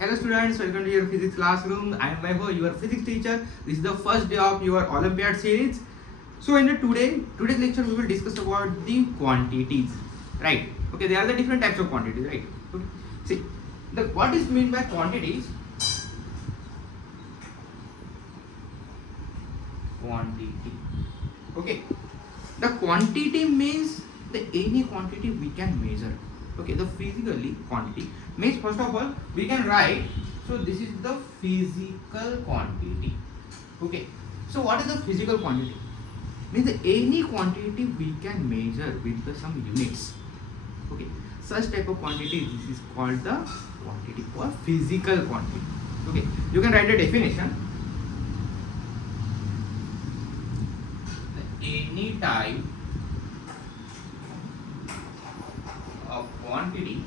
Hello students, welcome to your physics classroom. I am Vaibhav, your physics teacher. This is the first day of your Olympiad series. So in today's lecture we will discuss about the quantities, right? Okay, there are the different types of quantities, right? Okay. See, what is meant by quantities? Quantity. Okay, the quantity means the any quantity we can measure. Okay, the physically quantity means first of all we can write. So this is the physical quantity. Okay, so what is the physical quantity? Means any quantity we can measure with some units. Okay, such type of quantity this is called the quantity for physical quantity. Okay, you can write the definition. Any type of quantity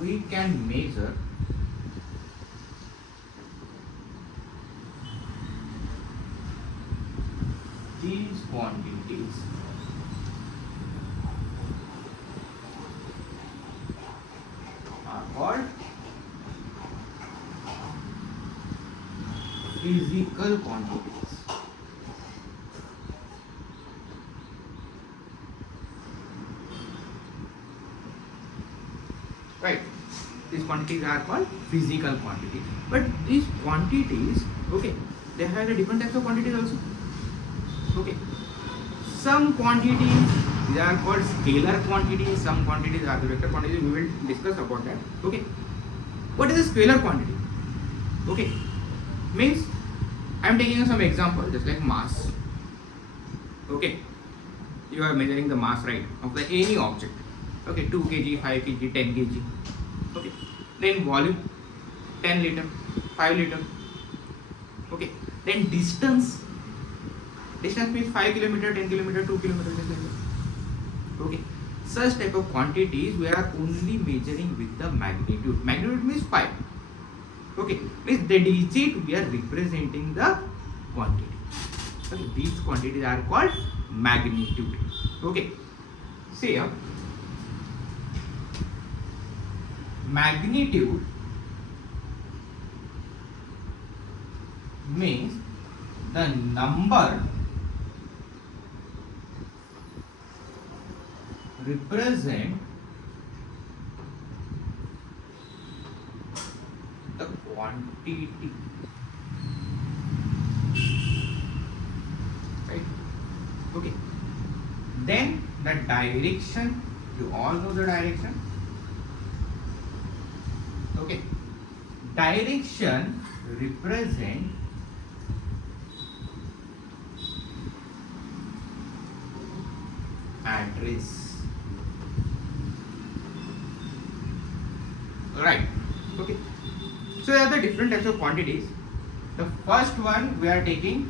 we can measure these quantities are called physical quantities. Right, these quantities are called physical quantities. But these quantities, okay, they have a different types of quantities also. Okay, some quantities they are called scalar quantities, some quantities are the vector quantities. We will discuss about that. Okay, what is a scalar quantity? Okay, means I am taking some example, just like mass. Okay, you are measuring the mass, right, of the any object. Okay, 2 kg, 5 kg, 10 kg. Okay, then volume 10 liter, 5 liter. Okay, then distance means 5 km, 10 km, 2 km. Okay, such type of quantities we are only measuring with the magnitude. Magnitude means 5. Okay, means the digit we are representing the quantity. Okay, these quantities are called magnitude. Okay, say here magnitude means the number represent the quantity, right? Okay, then the direction, you all know the direction. Okay, direction represent address, right? Okay, so there are the different types of quantities. The first one we are taking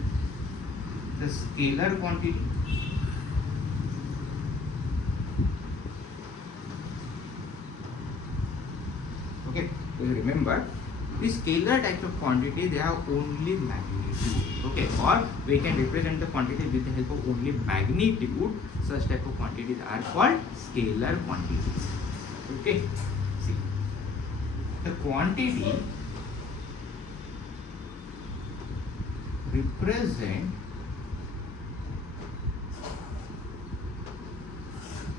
the scalar quantity. Okay, so you remember the scalar types of quantity they have only magnitude. Okay, or we can represent the quantity with the help of only magnitude. Such type of quantities are called scalar quantities. Okay, see, the quantity represent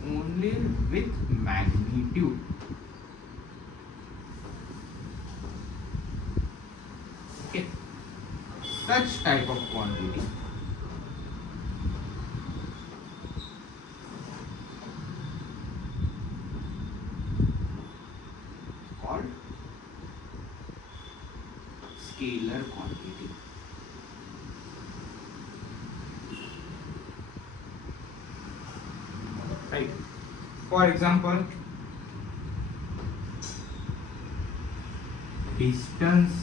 only with magnitude. Okay, such type of quantity called scalar quantity. Right, for example, distance.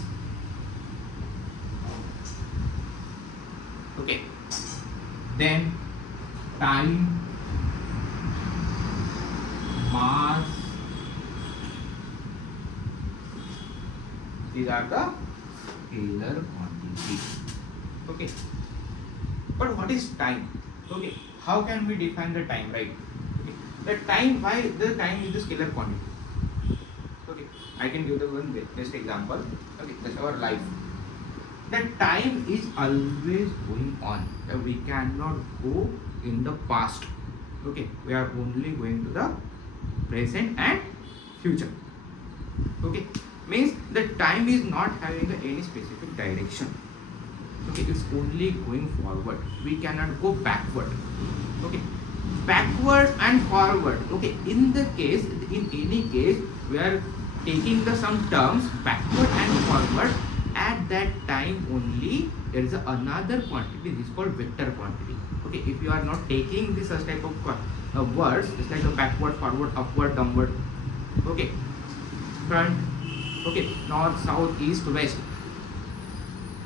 Okay, then time, mass, these are the scalar quantities. Okay, but what is time? Okay, how can we define the time, right? Okay. the time, why the time is the scalar quantity? Okay, I can give the one best example. Okay, that's our life. The time is always going on. We cannot go in the past. Okay, we are only going to the present and future. Okay, means the time is not having any specific direction. Okay, it's only going forward. We cannot go backward. Okay, backward and forward. Okay, in any case, we are taking the some terms backward and forward. At that time only, there is another quantity. This is called vector quantity. Okay, if you are not taking this such type of words, it's like a backward, forward, upward, downward. Okay, front. Okay, north, south, east, west.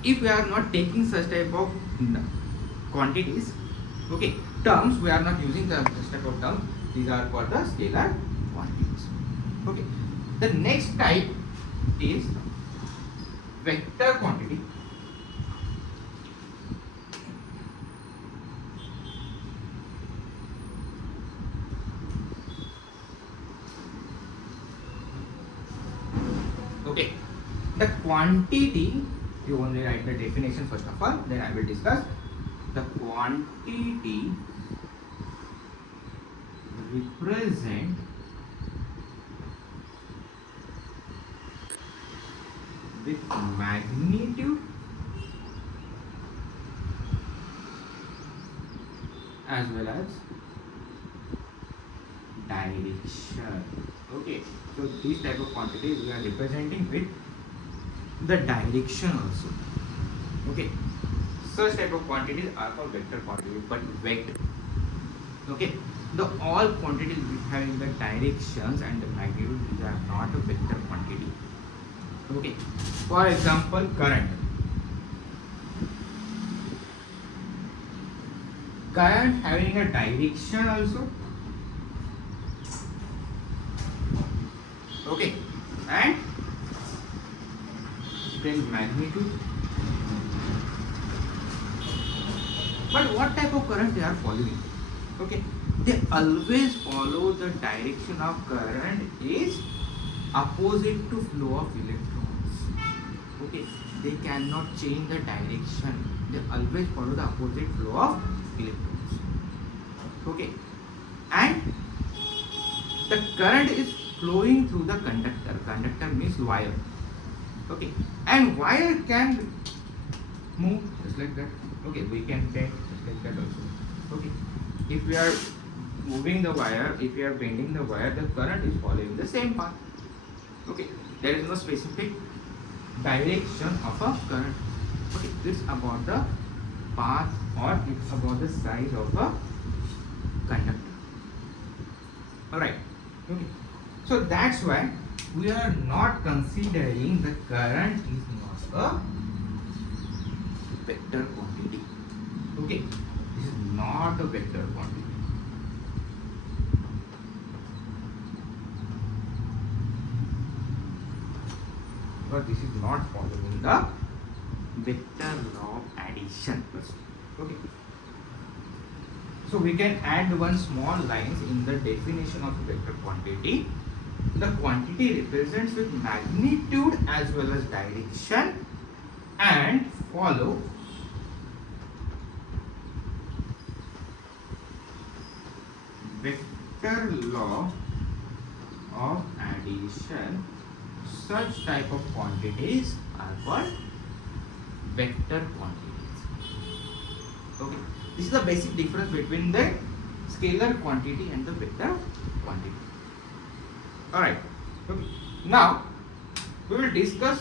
If we are not taking such type of quantities, okay, terms, we are not using such type of terms. These are called the scalar quantities. Okay, the next type is vector quantity. Okay, the quantity, you only write the definition first of all, then I will discuss. The quantity represent with magnitude as well as direction. Okay, so these type of quantities we are representing with the direction also. Okay, such type of quantities are called vector quantities, but vector. Okay, the all quantities which having the directions and the magnitude, these are not a vector quantity. Okay, for example, current. Current having a direction also. Okay, and then magnitude. But what type of current they are following? Okay, they always follow the direction of current is opposite to flow of electrons. Okay, they cannot change the direction. They always follow the opposite flow of electrons. Okay, and the current is flowing through the conductor. Conductor means wire. Okay, and wire can move just like that. Okay, we can bend just like that also. Okay, if we are moving the wire, if we are bending the wire, the current is following the same path. Okay, there is no specific direction of a current. Okay, this is about the path or it's about the size of a conductor. Alright, okay, so that's why we are not considering the current is not a vector quantity. Okay, this is not a vector quantity. But this is not following the vector law of addition. Okay, so we can add one small lines in the definition of vector quantity. The quantity represents with magnitude as well as direction and follow vector law of addition. Such type of quantities are called vector quantities. Okay, this is the basic difference between the scalar quantity and the vector quantity. Alright, okay. Now we will discuss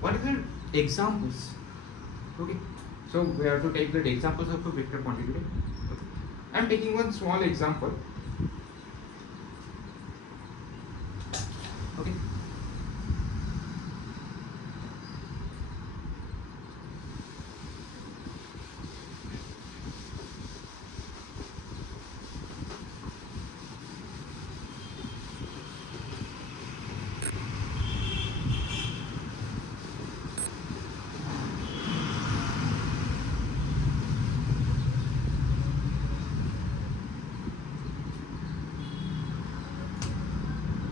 what is the examples. Okay, so we have to take the examples of a vector quantity. Okay. I am taking one small example. Okay.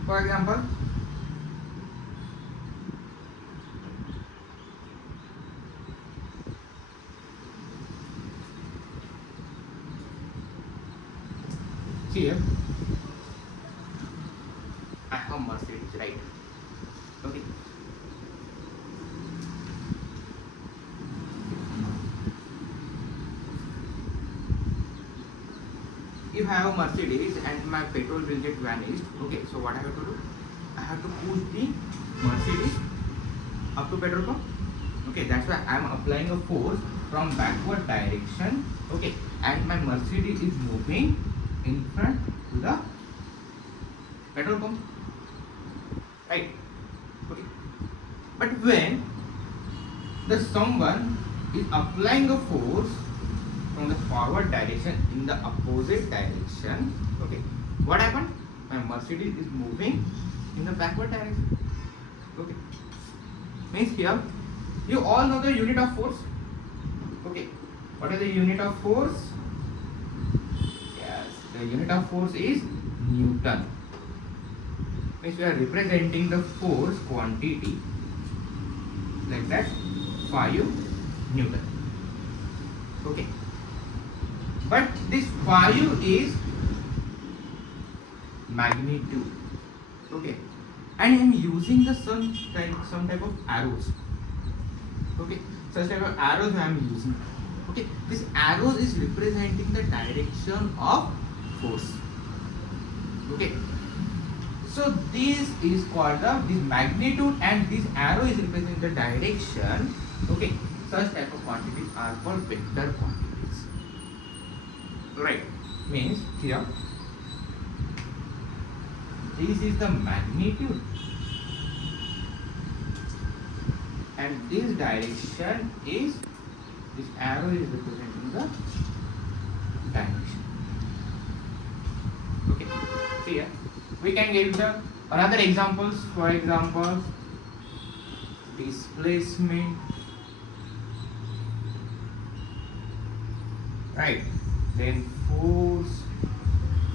For example, here I have Mercedes, right? Okay. If I have a Mercedes and my petrol will get vanished, okay, so what I have to do? I have to push the Mercedes up to petrol pump. Okay, that's why I am applying a force from backward direction. Okay, and my Mercedes is moving in front to the petrol pump, right? Okay, but when the someone is applying a force from the forward direction in the opposite direction, okay, what happened? My Mercedes is moving in the backward direction. Okay, means here you all know the unit of force. Okay, what is the unit of force? Yes, the unit of force is Newton. Means we are representing the force quantity like that, 5 Newton. Okay, but this 5 is magnitude. Okay, and I am using the some type of arrows. Okay, such type of arrows I am using. Okay, this arrows is representing the direction of force. Okay, so this is called this magnitude, and this arrow is representing the direction. Okay, such type of quantities are called vector quantities. Right, means here this is the magnitude and this direction is, this arrow is representing the direction. Okay, so here we can give the another examples. For example, displacement, right, then force,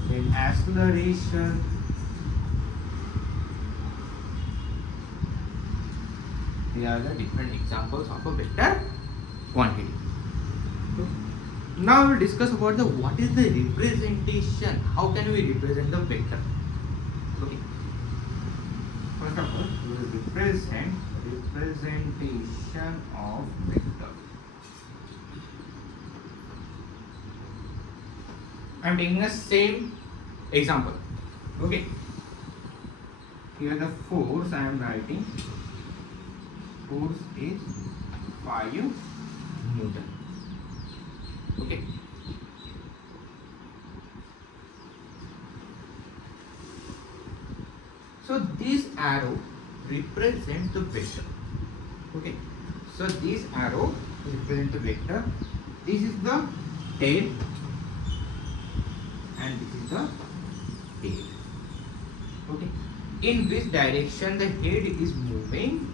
then acceleration, they are the different examples of a vector quantity. Now we will discuss about the what is the representation, how can we represent the vector. Okay, first of all we will represent representation of vector. I am taking the same example. Okay, here the force I am writing, force is 5 Newton. Okay, so this arrow represents the vector. Okay, so this arrow represents the vector. This is the tail and this is the tail. Okay, in which direction the head is moving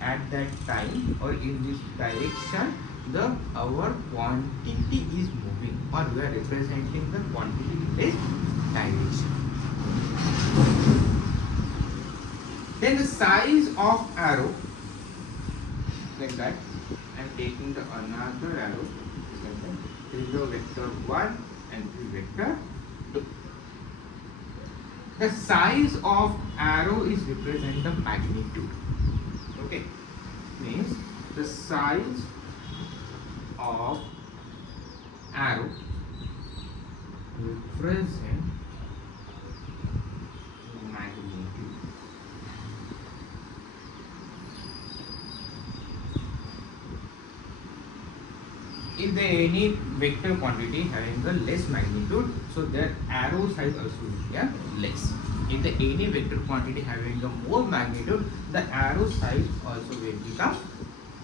at that time, or in this direction the our quantity is moving, or we are representing the quantity in this direction. Then the size of arrow, like that, I am taking the another arrow, like that. This is the vector 1 and this is vector 2. The size of arrow is represent the magnitude. Okay, means the size of arrow represent magnitude. If there any vector quantity having the less magnitude, so their arrow size also will be less. If the any vector quantity having the more magnitude, the arrow size also will become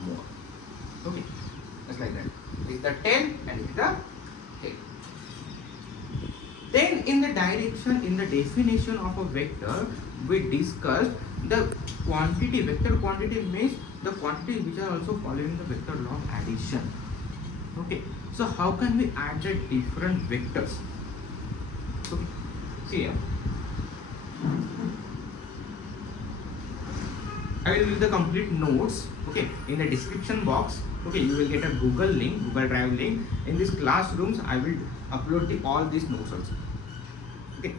more. Okay, just like that. This is the tail and this is the tail. Then in the direction, in the definition of a vector, we discussed the quantity. Vector quantity means the quantities which are also following the vector law of addition. Okay, so how can we add the different vectors? Okay, see here. I will leave the complete notes, okay, in the description box. Okay, you will get a Google link, Google Drive link. In these classrooms, I will upload all these notes also. Okay.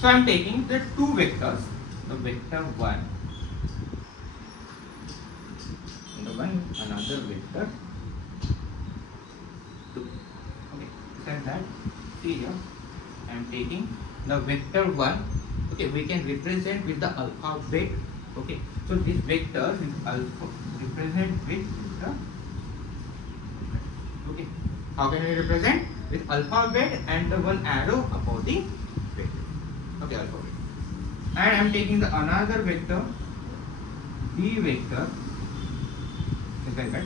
So I am taking the two vectors, the vector 1 and the another vector 2. Okay, like that. See here, I am taking the vector 1. Okay, we can represent with the alphabet. Okay, so this vector is represent with the. Okay, how can we represent? With alphabet and the one arrow above the vector. Okay, alphabet. And I am taking the another vector, d vector, like that.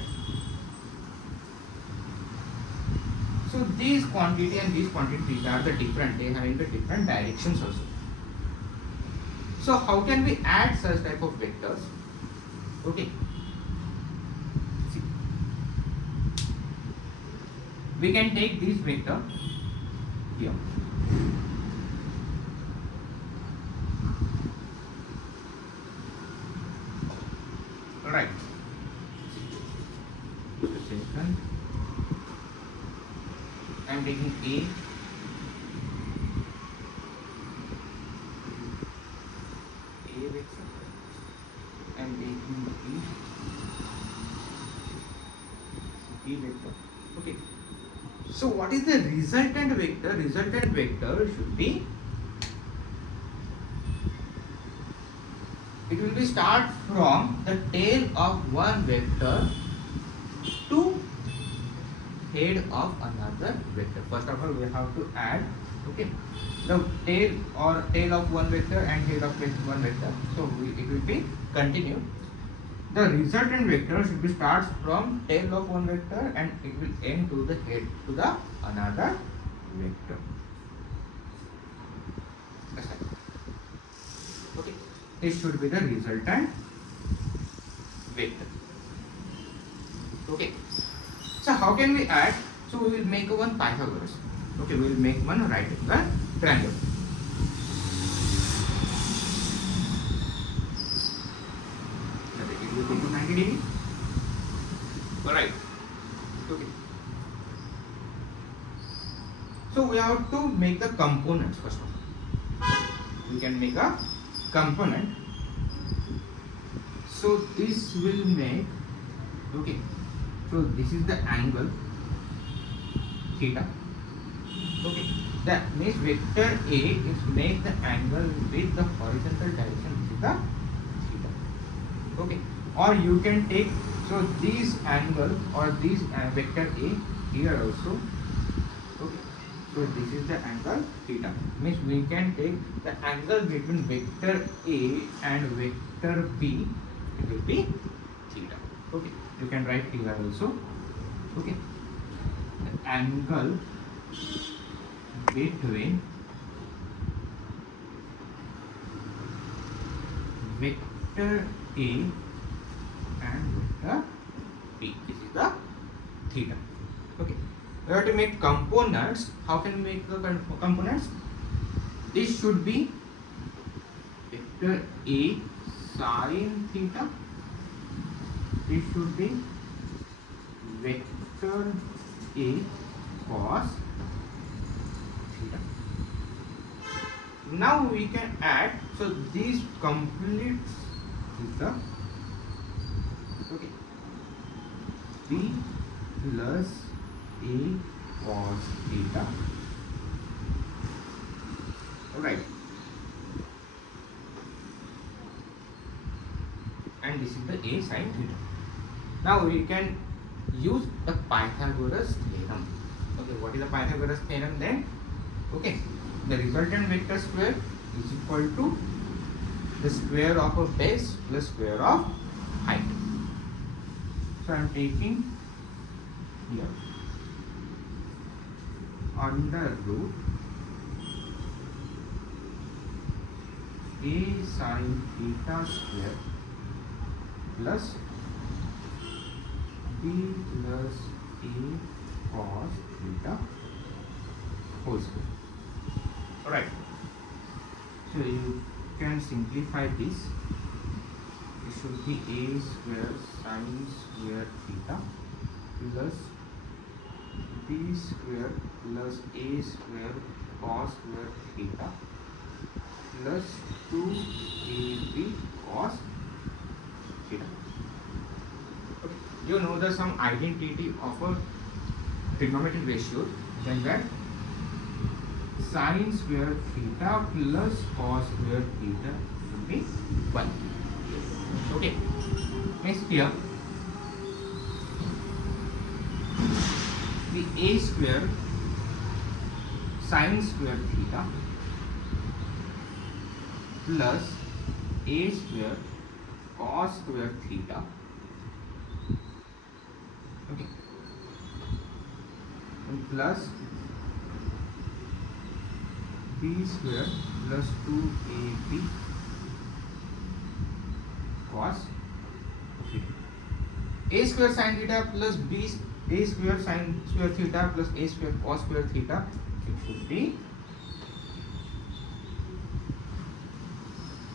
So these quantity and these quantities are the different, they have in the different directions also. So how can we add such type of vectors? Okay. See. We can take this vector here. Right. Just a second. I am taking A. A vector. I am taking B. B vector. Okay. So what is the resultant vector? Resultant vector should be, it will be start from the tail of one vector to head of another vector. First of all, we have to add, okay, the tail or tail of one vector and head of one vector. So it will be continue. The resultant vector should be starts from tail of one vector and it will end to the head to the another vector. Okay, this should be the resultant vector. Okay, so how can we add? So we will make one Pythagoras. Okay, we will make one right angle triangle. It will go to 90 degrees. Alright. Okay. So we have to make the components first of all. We can make a component. So this will make, okay, so this is the angle theta. Okay, that means vector A is make the angle with the horizontal direction, which is the theta. Okay, or you can take, so this angle or this vector A here also. Okay, so this is the angle theta. Means we can take the angle between vector A and vector B. It will be theta. Okay, you can write here also. Okay, the angle between vector A and vector B. This is the theta. Okay, we have to make components. How can we make the components? This should be vector A sin theta. This should be vector A cos theta. Now we can add, so this completes the, okay, B plus A cos theta. Alright, and this is the A sin theta. Now we can use the Pythagoras theorem. Okay, what is the Pythagoras theorem then? Okay, the resultant vector square is equal to the square of a base plus square of height. So I am taking here under root a sin theta square plus b plus a cos theta whole square. Alright, so you can simplify this. It should be a square sin square theta plus b square plus a square cos square theta plus 2ab cos theta. Okay. You know the some identity of a trigonometric ratio, then that sin square theta plus cos square theta should be 1. Okay. Next here, the a square sin square theta plus a square cos square theta, okay, and plus b square plus 2ab cos theta. A square sin theta plus b a square sin square theta plus a square cos square theta, it should be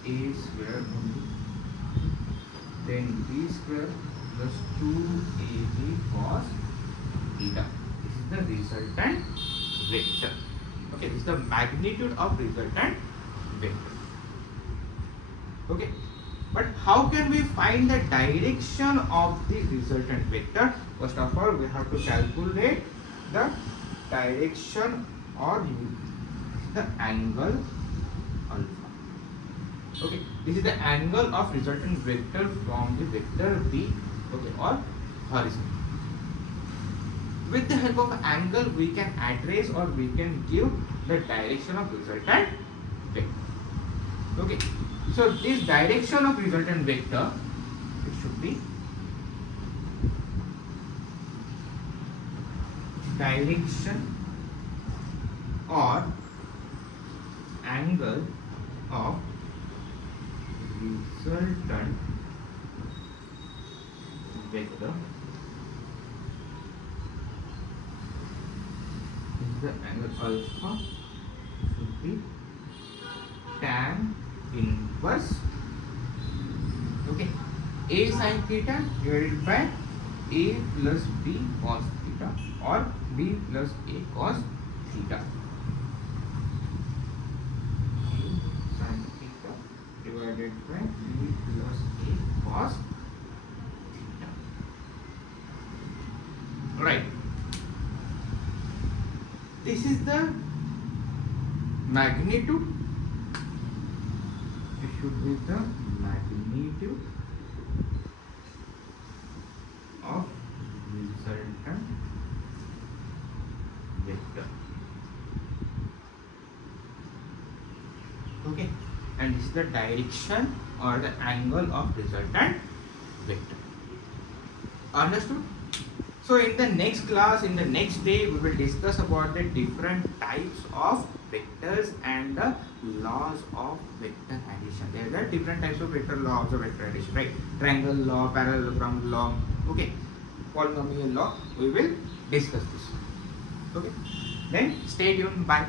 a square only, then b square plus 2ab cos theta. This is the resultant vector. Okay, this is the magnitude of resultant vector. Okay, but how can we find the direction of the resultant vector? First of all, we have to calculate the direction or the angle alpha. Okay, this is the angle of resultant vector from the vector B, okay, or horizon. With the help of angle, we can address or we can give the direction of resultant vector. Okay, so this direction of resultant vector, it should be direction or angle of resultant vector is the angle alpha should be tan inverse, okay, a sin theta divided by a plus b cos theta or b plus a cos theta. A sin theta divided by b plus a cos theta. Right. This is the magnitude. It should be the magnitude of resultant vector. Okay, and this is the direction or the angle of resultant vector. Understood? So in the next class, in the next day, we will discuss about the different types of vectors and the laws of vector addition. There are different types of vector laws of vector addition, right? Triangle law, parallelogram law, okay, polynomial law. We will discuss this. Okay, then stay tuned. Bye.